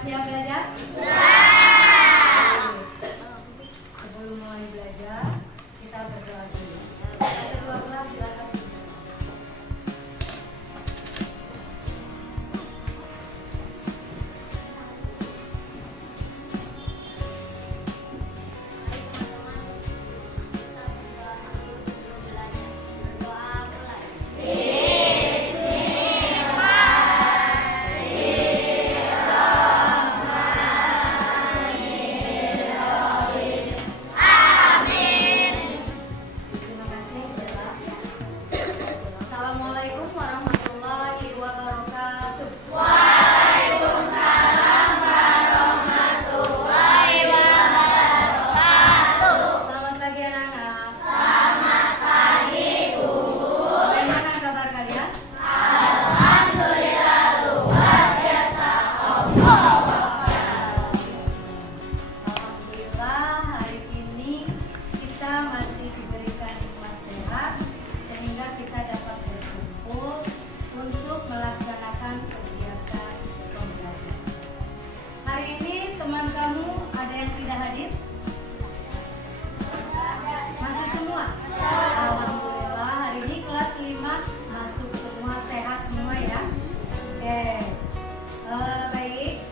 siap belajar? Siap. Sebelum mulai belajar, kita berdoa dulu. Ketua kelas silakan. Assalamualaikum warahmatullahi wabarakatuh. Waalaikumsalam warahmatullahi wabarakatuh. Selamat pagi anak-anak. Selamat pagi, Bu. Bagaimana kabar kalian? Alhamdulillah luar biasa. Allah. Alhamdulillah hari ini kita masih diberikan nikmat sehat sehingga kita dapat berkumpul untuk melaksanakan kegiatan pembelajaran. Hari ini teman kamu ada yang tidak hadir? Masih semua? Alhamdulillah hari ini kelas 5 masuk semua, sehat semua ya. Oke. Baik.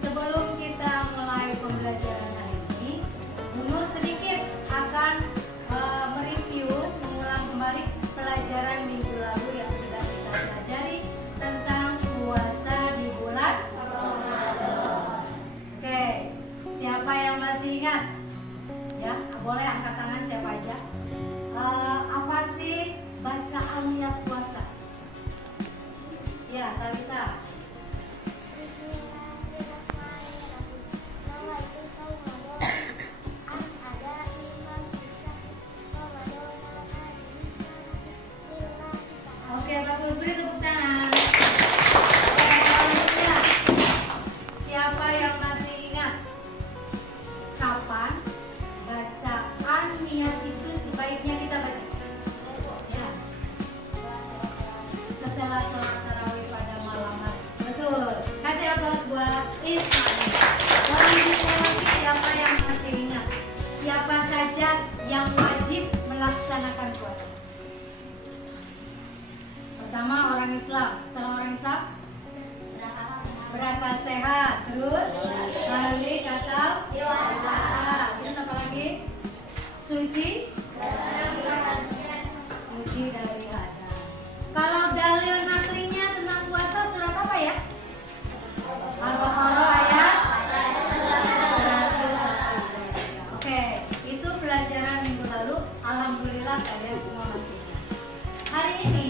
Sebelum kita mulai pembelajaran hari ini, Bu Nur sedikit akan mereview, mengulang kembali pelajaran minggu lalu yang sudah kita pelajari tentang puasa di bulan Ramadan. Oke, siapa yang masih ingat? Ya, boleh angkat tangan siapa aja. Apa sih bacaan niat puasa? Ya, Talita. Oke, bagus. Beri tepuk tangan. Oke, selanjutnya. Siapa yang masih ingat kapan bacaan niat itu sebaiknya kita baca? Ya. Setelah sholat tarawih pada malam hari. Betul. Kasih aplaus buat Ismail. Selanjutnya lagi, siapa yang masih ingat siapa saja yang wajib melaksanakan puasa? Pertama orang Islam. Setelah orang Islam berakal sehat. Terus balik atau puasa. Terus apa lagi? Suci dari hadas. Kalau dalil naklinya tentang puasa surat apa ya? Al-Baqarah ayat. Oke, itu pelajaran minggu lalu. Alhamdulillah kalian semua masih ingat. Hari ini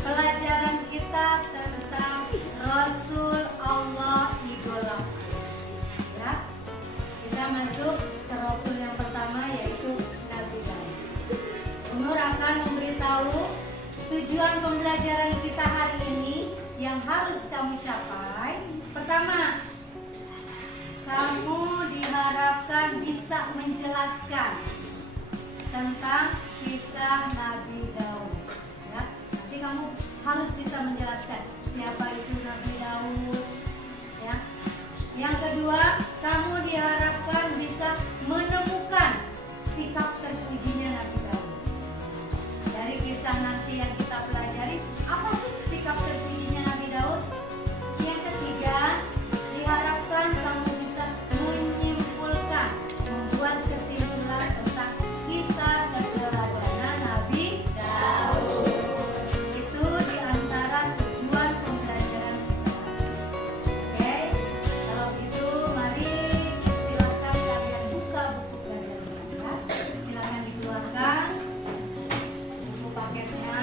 pelajaran kita tentang Rasul Allah idolakan. Ya, kita masuk ke Rasul yang pertama yaitu Nabi Daud. Nur akan memberitahu tujuan pembelajaran kita hari ini yang harus kamu capai. Pertama, kamu diharapkan bisa menjelaskan tentang kisah Nabi Daud. Ya, nanti kamu harus bisa menjelaskan siapa itu Nabi Daud. Ya. Yang kedua, kamu diharapkan bisa menemukan sikap terpujinya Nabi Daud. Dari kisah nanti yang kita pelajari, apa sih sikap terpujinya Nabi Daud? Yang ketiga, diharapkan kamu bisa menyimpulkan, membuat kesimpulan tentang kisah keteladanan Nabi Daud. Itu diantara tujuan pembelajaran kita. Oke, kalau gitu mari silakan kalian buka buku pelajaran kita. Silakan dikeluarkan buku paketnya.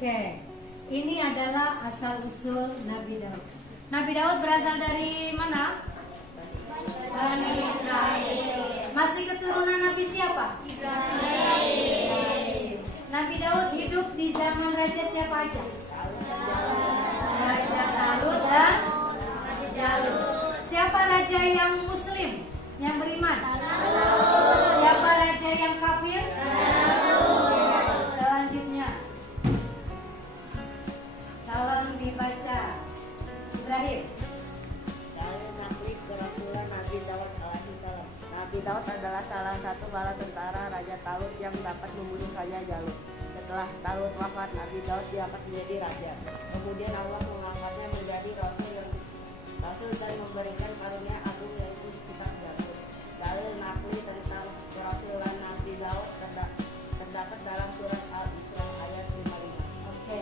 Oke, ini adalah asal usul Nabi Daud. Nabi Daud berasal dari mana? Bani Israel. Masih keturunan Nabi siapa? Ibrahim. Nabi Daud hidup di zaman raja siapa aja? Raja Talut dan Jalut. Siapa raja yang muslim, yang beriman? Siapa raja yang kafir? Selanjutnya, tolong dibaca. Ibrahim. Dari Nabi Kerasulan Nabi Daud alaihissalam. Nabi Daud adalah salah satu bala tentara Raja Talut yang dapat membunuh Raja Jalut. Setelah Talut wafat, Nabi Daud diangkat menjadi raja. Kemudian Allah mengangkatnya menjadi rasul dan memberikan karunia agung yaitu kitab Zabur. Dalil nakli tentang kerasulan Nabi Daud terdapat dalam surat Al-Isra ayat 55. Oke.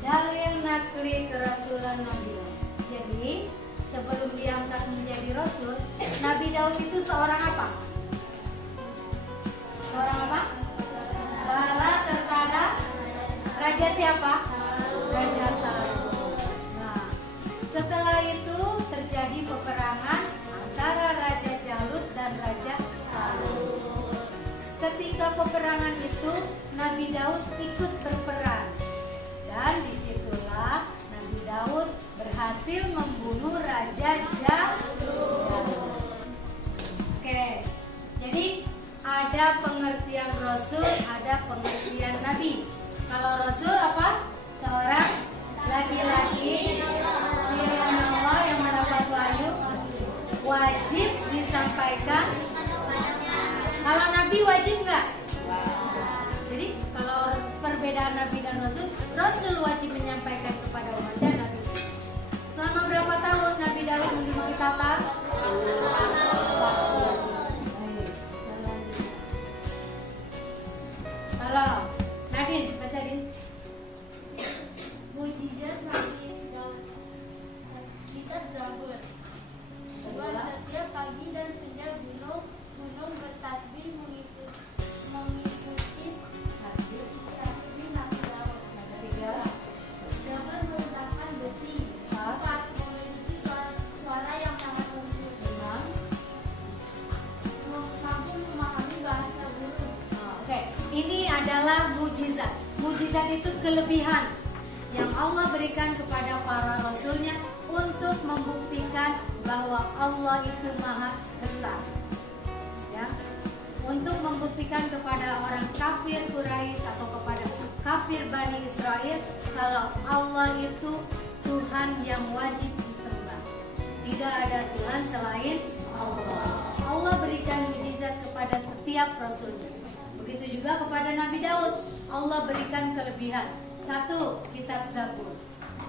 Dalil nakli kerasulan Nabi Daud. Jadi sebelum diangkat menjadi rasul, Nabi Daud itu seorang apa? Seorang apa? Bala tentara raja siapa? Raja Talut. Nah, setelah itu terjadi peperangan antara Raja Jalut dan Raja Talut. Ketika peperangan itu, Nabi Daud ikut berperang. Dan disitulah Nabi Daud berhasil membunuh Raja Jalut. Oke, jadi ada pengertian Rasul, ada pengertian Nabi. Kalau Rasul apa? Seorang laki-laki pilihan Allah yang mendapat wahyu, wajib disampaikan. Kalau Nabi wajib nggak? Jadi kalau perbedaan Nabi dan Rasul, Rasul wajib menyampaikan kepada umatnya, Nabi. Selama berapa tahun Nabi Daud menduduki tahta? Halo, Nadine, baca Din. Mujizat Nabi Daud. Kitab Zabur. Sebab setiap pagi dan senja gunung bertasbih mengikuti tasbih Nabi Daud. Yang ketiga, Dapat meletakkan besi. Empat, memiliki suara yang sangat lembut. lima. Mampu memahami bahasa burung. Oke, ini adalah mujizat. Mujizat itu kelebihan yang Allah berikan kepada para rasulnya untuk membuktikan bahwa Allah itu maha besar. Ya, untuk membuktikan kepada orang kafir Quraisy atau kepada kafir Bani Israel kalau Allah itu Tuhan yang wajib disembah. Tidak ada Tuhan selain Allah. Allah berikan mujizat kepada setiap rasulnya. Begitu juga kepada Nabi Daud, Allah berikan kelebihan. Satu, kitab Zabur.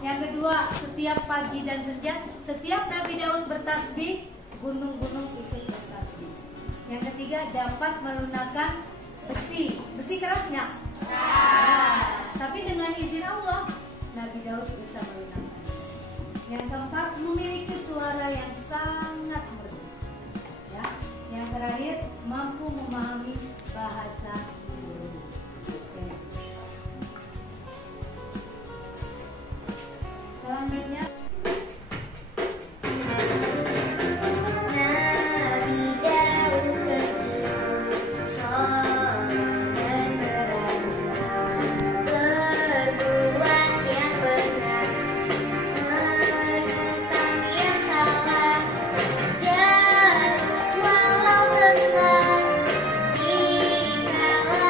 Yang kedua, setiap pagi dan senja, setiap Nabi Daud bertasbih, gunung-gunung ikut bertasbih. Yang ketiga, dapat melunakkan besi. Besi keras nggak? Keras. Tapi dengan izin Allah, Nabi Daud bisa melunakkan. Yang keempat, memiliki suara yang sangat merdu. Ya. Yang terakhir, mampu memahami bahasa burung. Selanjutnya, Nabi Daud kecil, soleh dan berani, berbuat yang benar, menentang yang salah. Jalut walau besar, dikala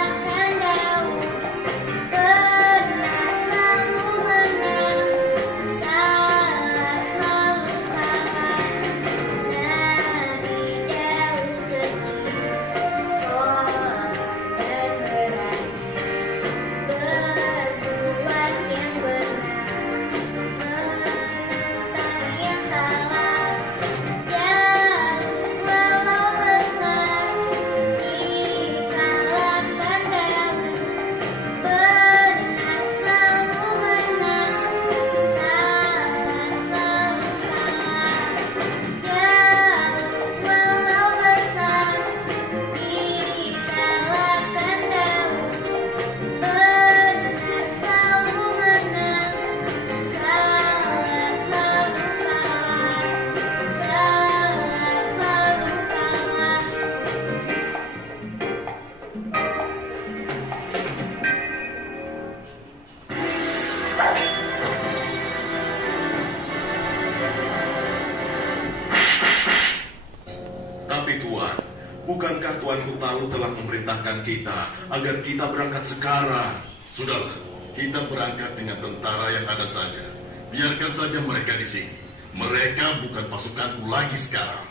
bukankah Tuanku Talut telah memerintahkan kita agar kita berangkat sekarang? Sudahlah, kita berangkat dengan tentara yang ada saja. Biarkan saja mereka di sini. Mereka bukan pasukanku lagi sekarang.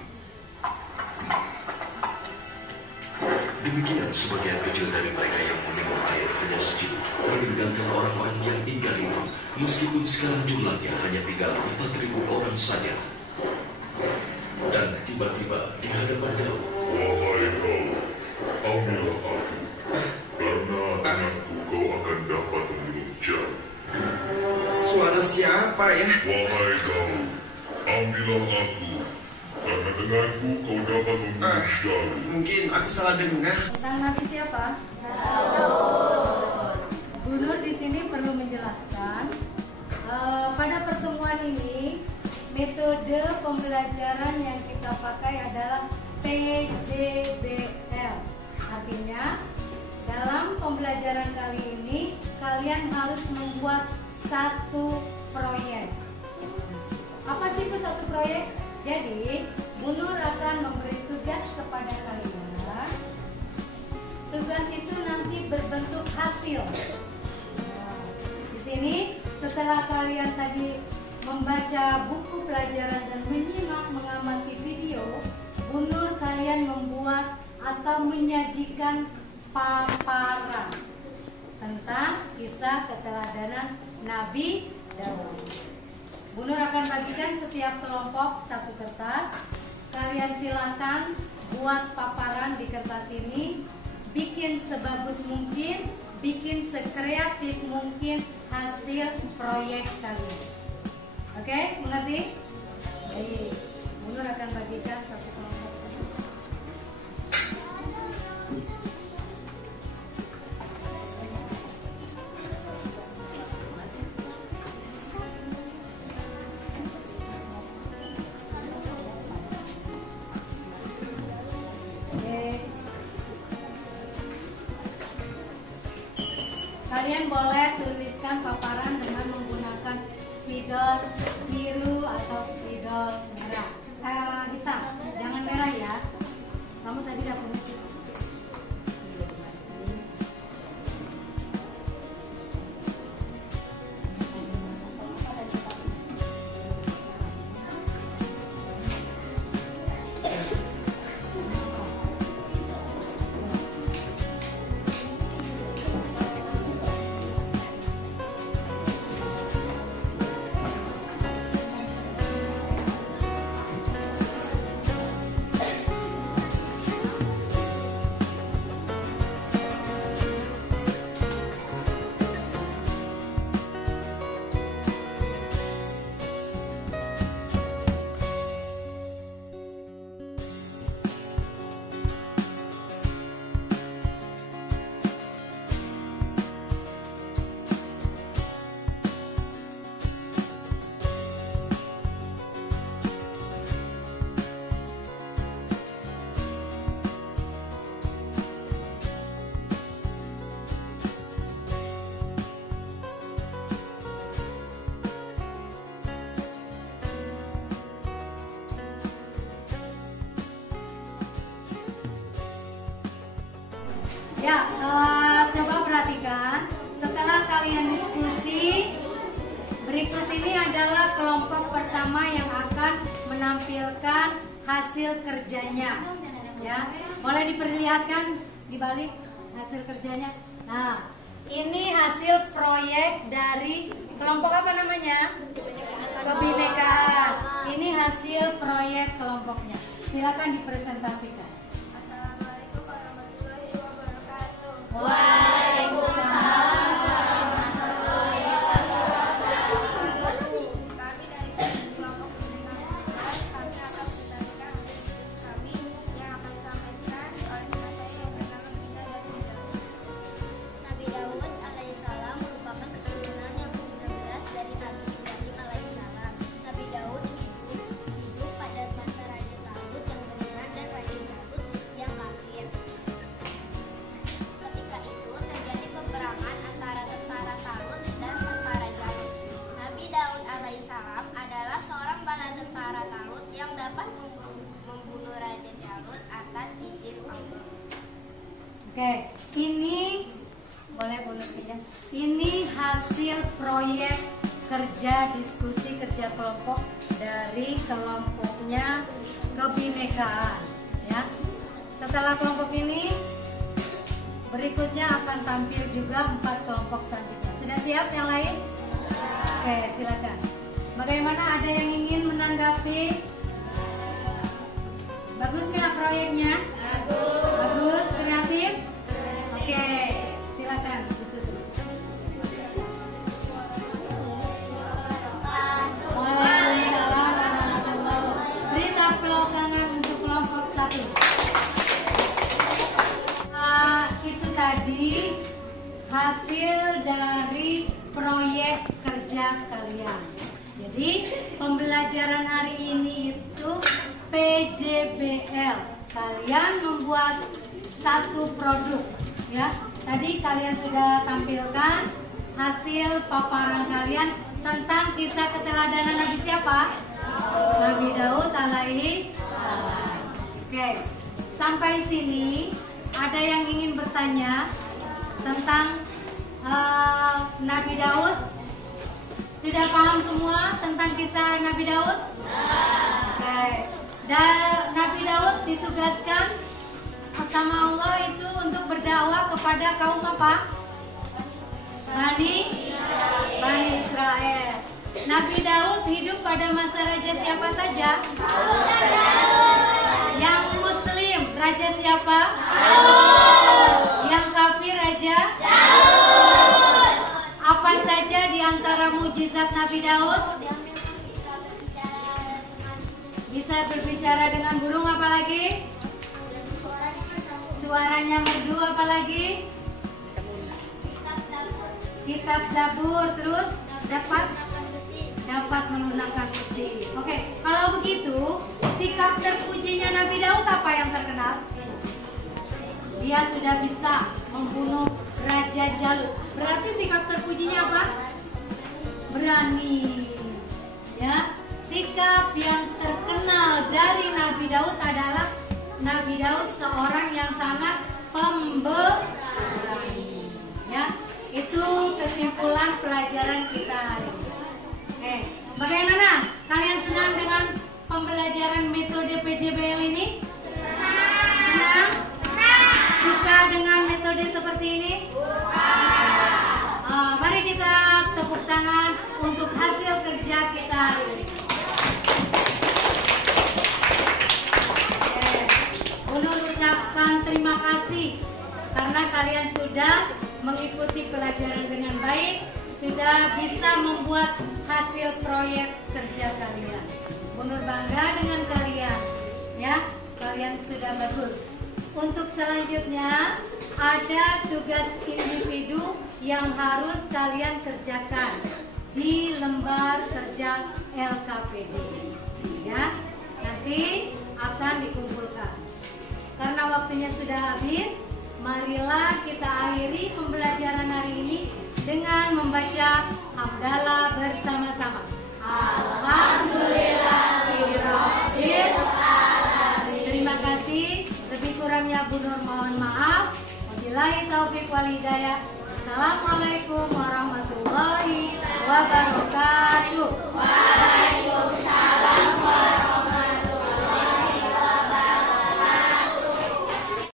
Demikian sebagian kecil dari mereka yang meminum air hanya secuil, meninggalkan orang-orang yang tinggal itu, meskipun sekarang jumlahnya hanya tinggal 4.000 orang saja. Dan tiba-tiba di hadapan Daud, Wahai kau, ambillah aku, karena denganku kau akan dapat membunuh jalan. Suara siapa ya? Wahai kau, ambillah aku, karena denganku kau dapat membunuh jalan. Mungkin aku salah dengar. Tentang nabi siapa? Gunur di sini perlu menjelaskan pada pertemuan ini metode pembelajaran yang kita pakai adalah PJBL. Artinya dalam pembelajaran kali ini kalian harus membuat satu proyek. Apa sih itu satu proyek? Jadi Gunur akan memberi tugas kepada kalian. Tugas itu nanti berbentuk hasil. Di sini setelah kalian tadi membaca buku pelajaran dan menyimak mengamati video, Gunur kalian membuat atau menyajikan paparan tentang kisah keteladanan Nabi Daud. Gunur akan bagikan setiap kelompok satu kertas. Kalian silakan buat paparan di kertas ini, bikin sebagus mungkin, bikin sekreatif mungkin hasil proyek kalian. Oke, mengerti? Baik, Gunur akan bagikan satu kelompok. Kalian boleh tuliskan paparan dengan menggunakan spidol biru atau spidol merah, hitam, jangan merah ya. Kamu tadi udah punya. Ya, coba perhatikan. Setelah kalian diskusi, berikut ini adalah kelompok pertama yang akan menampilkan hasil kerjanya. Ya, boleh diperlihatkan di balik hasil kerjanya. Nah, ini hasil proyek dari kelompok apa namanya? Kebinekaan. Ini hasil proyek kelompoknya. Silakan dipresentasikan. Waalaikumsalam warahmatullahi wabarakatuh. Kami dari kelompok Kebinekaan, kami akan menceritakan kami yang akan disampaikan oleh teman saya yang bernama Gina dan Indra. Nabi Daud alaihissalam merupakan keturunan yang ke-13 dari Nabi Ibrahim alaihissalam. Nabi Daud hidup pada masa Raja Talut yang dominan dan Raja Talut Oke, ini boleh ya. Ini hasil proyek kerja diskusi kerja kelompok dari kelompoknya kebinekaan ya. Setelah kelompok ini berikutnya akan tampil juga 4 kelompok selanjutnya. Sudah siap yang lain? Oke, silakan. Bagaimana, ada yang ingin menanggapi? Bagus nggak proyeknya? Bagus, kreatif? Oke, silakan. Waalaikumsalam warahmatullahi wabarakatuh. Beri tepuk tangan untuk kelompok 1. Itu tadi hasil dari proyek kerja kalian. Jadi pembelajaran hari ini itu PJBL. Kalian membuat satu produk ya. Tadi kalian sudah tampilkan hasil paparan kalian tentang kisah keteladanan Nabi siapa? Nabi Daud alaihi salam. Oke, sampai sini ada yang ingin bertanya tentang Nabi Daud? Sudah paham semua tentang kisah Nabi Daud? Oke. Dan Nabi Daud ditugaskan sama Allah itu untuk berdakwah kepada kaum apa? Bani Israel. Nabi Daud hidup pada masa raja siapa saja? Yang muslim raja siapa? Yang kafir raja? Apa saja di antara mujizat Nabi Daud? Bisa berbicara dengan burung, apalagi? Suaranya merdu, apalagi? Kitab Zabur, terus dapat melunakkan besi. Oke, kalau begitu sikap terpujinya Nabi Daud apa yang terkenal? Dia sudah bisa membunuh Raja Jalut. Berarti sikap terpujinya apa? Berani. Ya, sikap yang terkenal dari Nabi Daud adalah Nabi Daud seorang yang sangat pemberani. Ya, itu kesimpulan pelajaran kita hari ini. Oke, bagaimana? Kalian senang dengan pembelajaran metode PJBL ini? Senang? Suka dengan metode seperti ini? Mari kita tepuk tangan untuk hasil kerja kita hari ini. Ulun ucapkan terima kasih karena kalian sudah mengikuti pelajaran dengan baik, sudah bisa membuat hasil proyek kerja kalian. Ulun bangga dengan kalian, ya, kalian sudah bagus. Untuk selanjutnya ada tugas individu yang harus kalian kerjakan di lembar kerja LKPD. Ya, nanti akan dikumpulkan. Karena waktunya sudah habis, marilah kita akhiri pembelajaran hari ini dengan membaca hamdalah bersama-sama. Alhamdulillahirabbil alamin. Terima kasih. Lebih kurangnya Bu Nur mohon maaf. Wabillahi taufiq wal hidayah. Assalamualaikum warahmatullahi wabarakatuh. Waalaikumsalam.